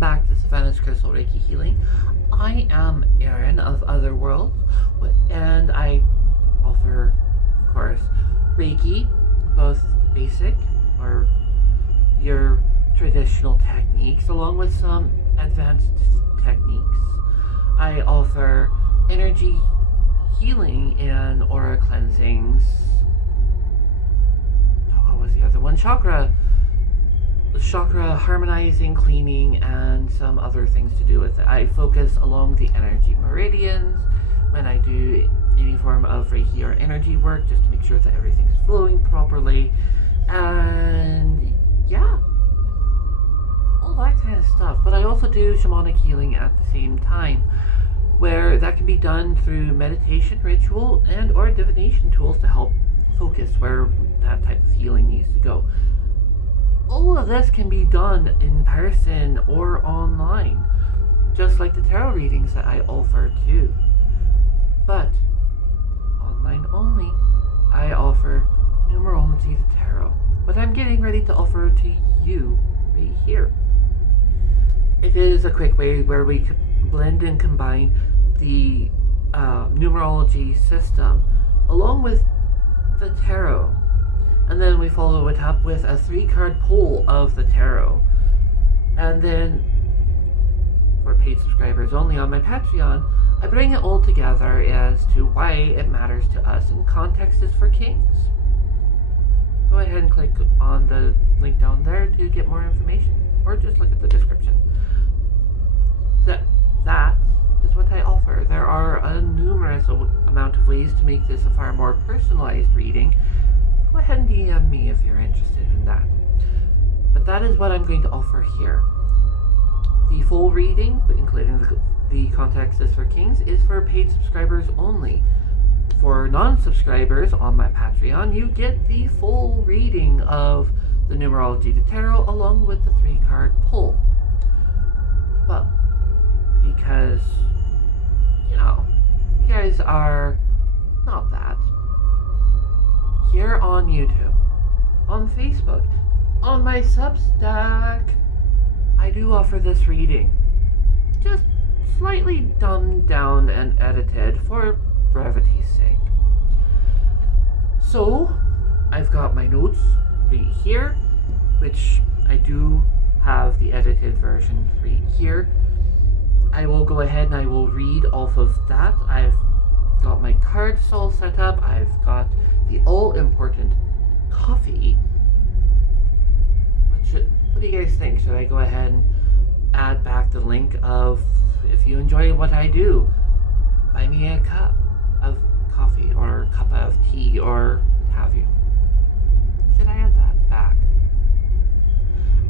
back to Savannah's Crystal Reiki Healing. I am Erin of Other Worlds, and I offer, of course, Reiki, both basic or your traditional techniques, along with some advanced techniques. I offer energy healing and aura cleansings. What was the other one? Chakra harmonizing, cleaning, and some other things to do with it. I focus along the energy meridians when I do any form of Reiki or energy work, just to make sure that everything's flowing properly, and yeah, all that kind of stuff. But I also do shamanic healing at the same time, where that can be done through meditation, ritual, and or divination tools to help focus where that type of healing needs to go. All of this can be done in person or online, just like the tarot readings that I offer too. But online only, I offer Numerology to Tarot, what I'm getting ready to offer to you right here. It is a quick way where we could blend and combine the numerology system along with the tarot, and then we follow it up with a 3-card pull of the tarot. And then for paid subscribers only on my Patreon, I bring it all together as to why it matters to us, and context is for kings. Go ahead and click on the link down there to get more information, or just look at the description. That is what I offer. There are a numerous amount of ways to make this a far more personalized reading. Go ahead and DM me if you're interested in that. But that is what I'm going to offer here. The full reading, including the context is for kings, is for paid subscribers only. For non-subscribers on my Patreon, you get the full reading of the Numerology to Tarot along with the 3-card pull. But because, you guys are not that. Here on YouTube, on Facebook, on my Substack, I do offer this reading, just slightly dumbed down and edited for brevity's sake. So, I've got my notes right here, which I do have the edited version right here. I will go ahead and I will read off of that. I've got my cards all set up. I've got the all-important coffee. What do you guys think? Should I go ahead and add back the link of, if you enjoy what I do, buy me a cup of coffee or a cup of tea or what have you? Should I add that back?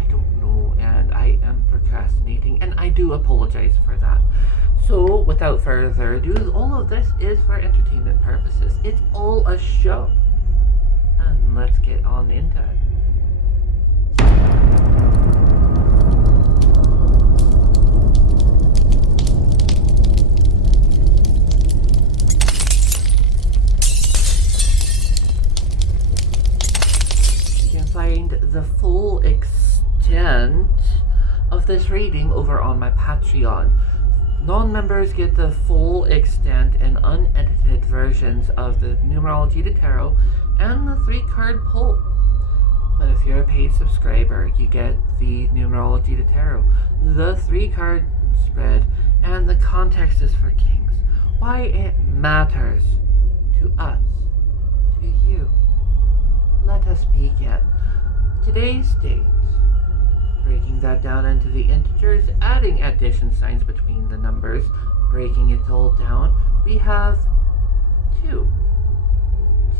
I don't know, and I am procrastinating, and I do apologize for that. So, without further ado, all of this is for entertainment purposes. It's all a show. And let's get on into it. You can find the full extent of this reading over on my Patreon. Non-members get the full extent and unedited versions of the Numerology to Tarot and the 3-card pull. But if you're a paid subscriber, you get the Numerology to Tarot, the 3-card spread, and the context is for kings. Why it matters to us, to you. Let us begin. Today's date. Breaking that down into the integers, adding addition signs between the numbers, breaking it all down, we have 2.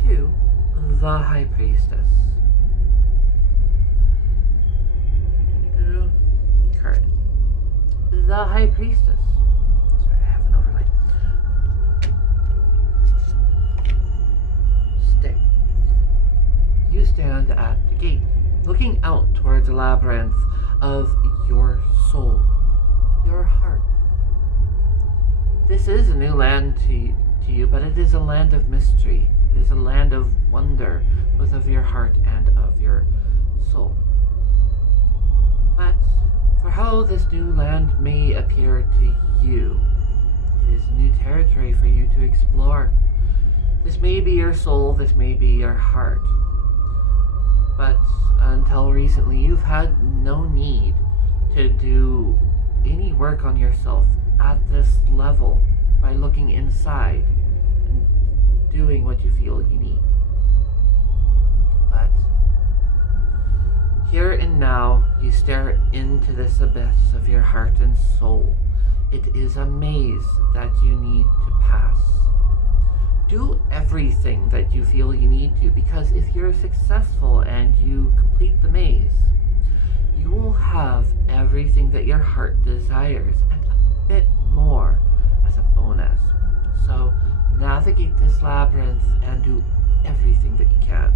2, the High Priestess. Card. The High Priestess. Sorry, I have an overlay. Stay. You stand at the gate, looking out towards a labyrinth of your soul, your heart. This is a new land to you, but it is a land of mystery. It is a land of wonder, both of your heart and of your soul. But For how this new land may appear to you, it is new territory for you to explore. This may be your soul, this may be your heart. But until recently, you've had no need to do any work on yourself at this level by looking inside and doing what you feel you need. But here and now, you stare into this abyss of your heart and soul. It is a maze that you need to pass. Do everything that you feel you need to, because if you're successful and you complete the maze, you will have everything that your heart desires and a bit more as a bonus. So navigate this labyrinth and do everything that you can.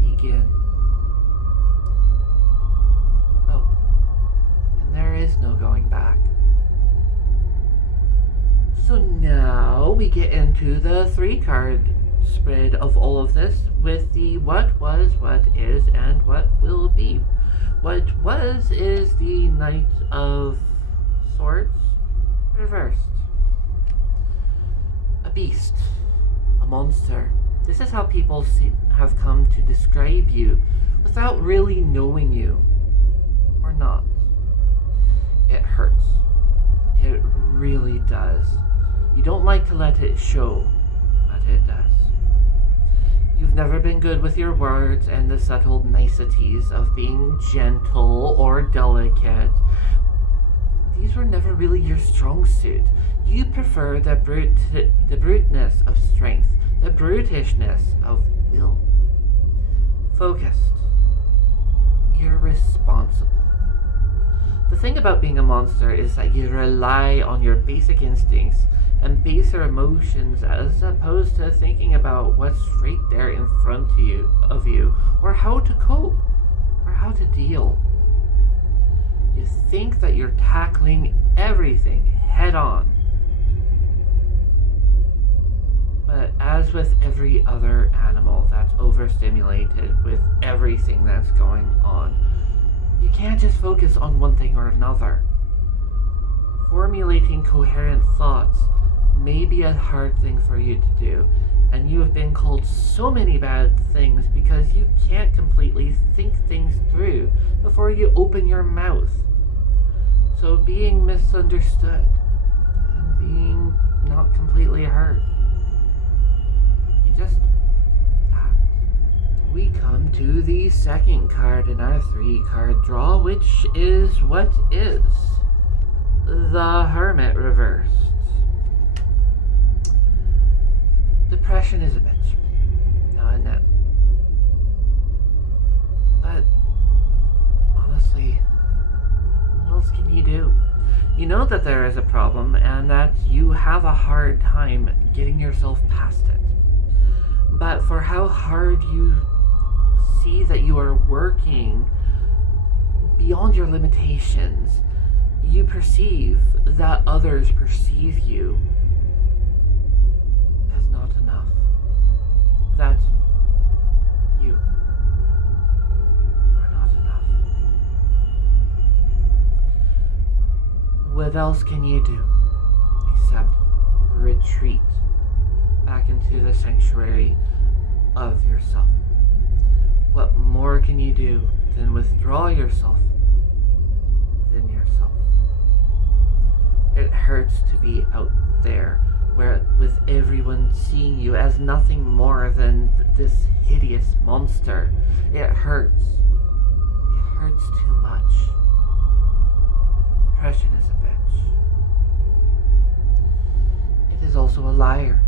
Begin. Oh, and there is no going back. So now we get into the 3-card spread of all of this with the what was, what is, and what will be. What was is the Knight of Swords reversed. A beast. A monster. This is how people have come to describe you without really knowing you. Or not. It hurts. It really does. You don't like to let it show, but it does. You've never been good with your words and the subtle niceties of being gentle or delicate. These were never really your strong suit. You prefer the bruteness of strength, the brutishness of will. Focused. Irresponsible. The thing about being a monster is that you rely on your basic instincts and baser emotions as opposed to thinking about what's right there in front of you, or how to cope, or how to deal. You think that you're tackling everything head on. But as with every other animal that's overstimulated with everything that's going on, you can't just focus on one thing or another. Formulating coherent thoughts may be a hard thing for you to do, and you have been called so many bad things because you can't completely think things through before you open your mouth. So being misunderstood and being not completely heard, you just act. We come to the second card in our 3-card draw, which is what is the Hermit reversed. Depression is a bitch. Now I know. But honestly, what else can you do? You know that there is a problem and that you have a hard time getting yourself past it. But for how hard you see that you are working beyond your limitations, you perceive that others perceive you as not enough. That you are not enough. What else can you do except retreat back into the sanctuary of yourself? What more can you do than withdraw yourself within yourself? It hurts to be out there, where with everyone seeing you as nothing more than this hideous monster. It hurts. It hurts too much. Depression is a bitch. It is also a liar.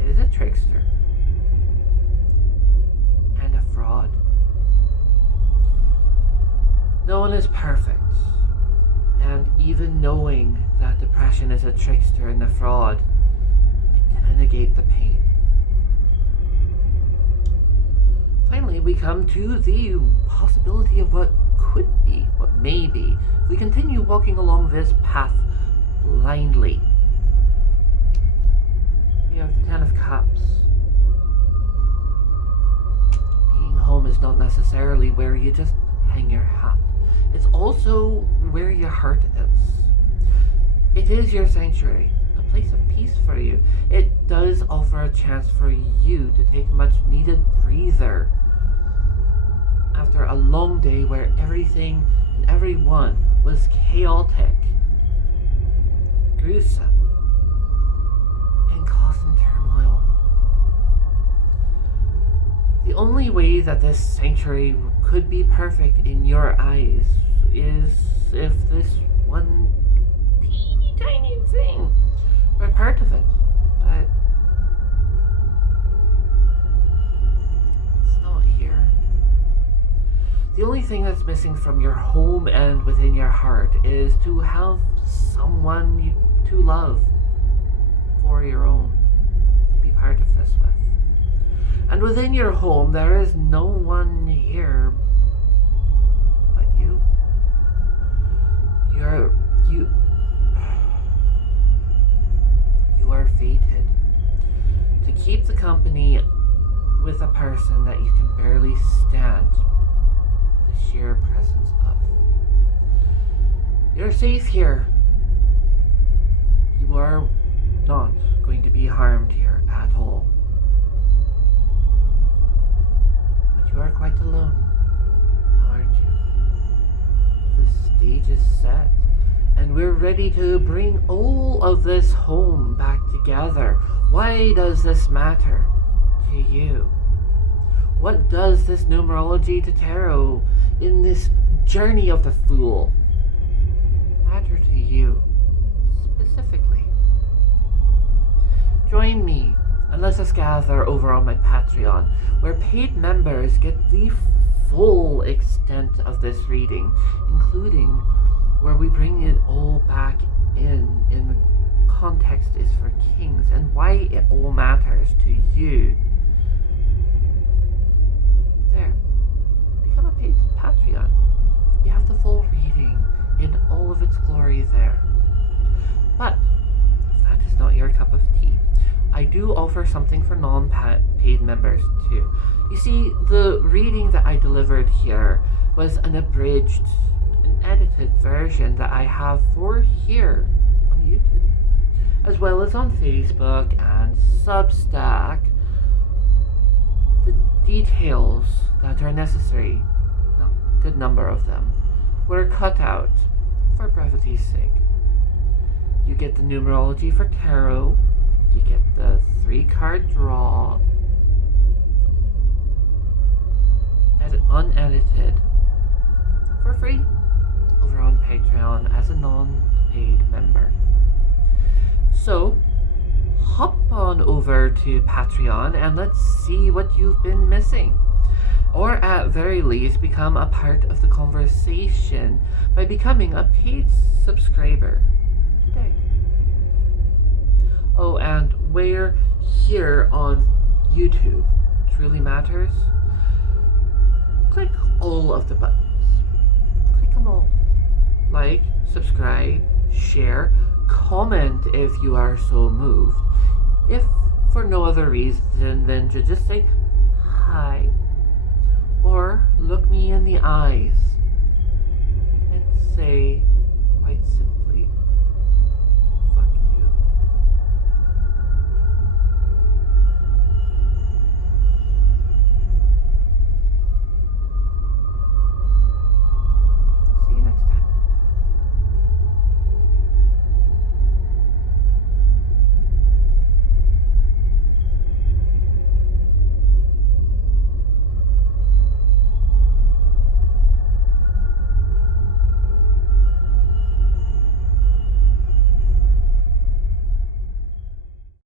It is a trickster. And a fraud. No one is perfect. And even knowing that depression is a trickster and a fraud, it can negate the pain. Finally, we come to the possibility of what could be, what may be, if we continue walking along this path blindly. We have the 10 of Cups. Being home is not necessarily where you just hang your hat. It's also where your heart is. It is your sanctuary, a place of peace for you. It does offer a chance for you to take a much needed breather after a long day where everything and everyone was chaotic, gruesome, and causing turmoil. The only way that this sanctuary could be perfect in your eyes is if this one teeny tiny thing were part of it. But it's not here. The only thing that's missing from your home and within your heart is to have someone to love for your own, to be part of this with. And within your home, there is no one here but you. You are fated to keep the company with a person that you can barely stand the sheer presence of. You're safe here. You are not going to be harmed here at all. But you are quite alone, aren't you? The stage is set, and we're ready to bring all of this home back together. Why does this matter to you? What does this numerology to tarot in this journey of the Fool matter to you specifically? Join me and let us gather over on my Patreon, where paid members get the full extent of this reading, including where we bring it all back in the context is for kings and why it all matters to you. There. Become a paid Patreon. You have the full reading in all of its glory there. But if that is not your cup of tea, I do offer something for non-paid members too. You see, the reading that I delivered here was an abridged, an edited version that I have for here on YouTube, as well as on Facebook and Substack. The details that are necessary, a good number of them, were cut out for brevity's sake. You get the numerology for tarot, you get the 3-card draw, unedited, for free, over on Patreon as a non-paid member. So, hop on over to Patreon and let's see what you've been missing. Or at very least, become a part of the conversation by becoming a paid subscriber today. Oh, and where here on YouTube truly matters, click all of the buttons. Click them all. Like, subscribe, share, comment if you are so moved. If for no other reason than to just say hi, or look me in the eyes and say quite simply,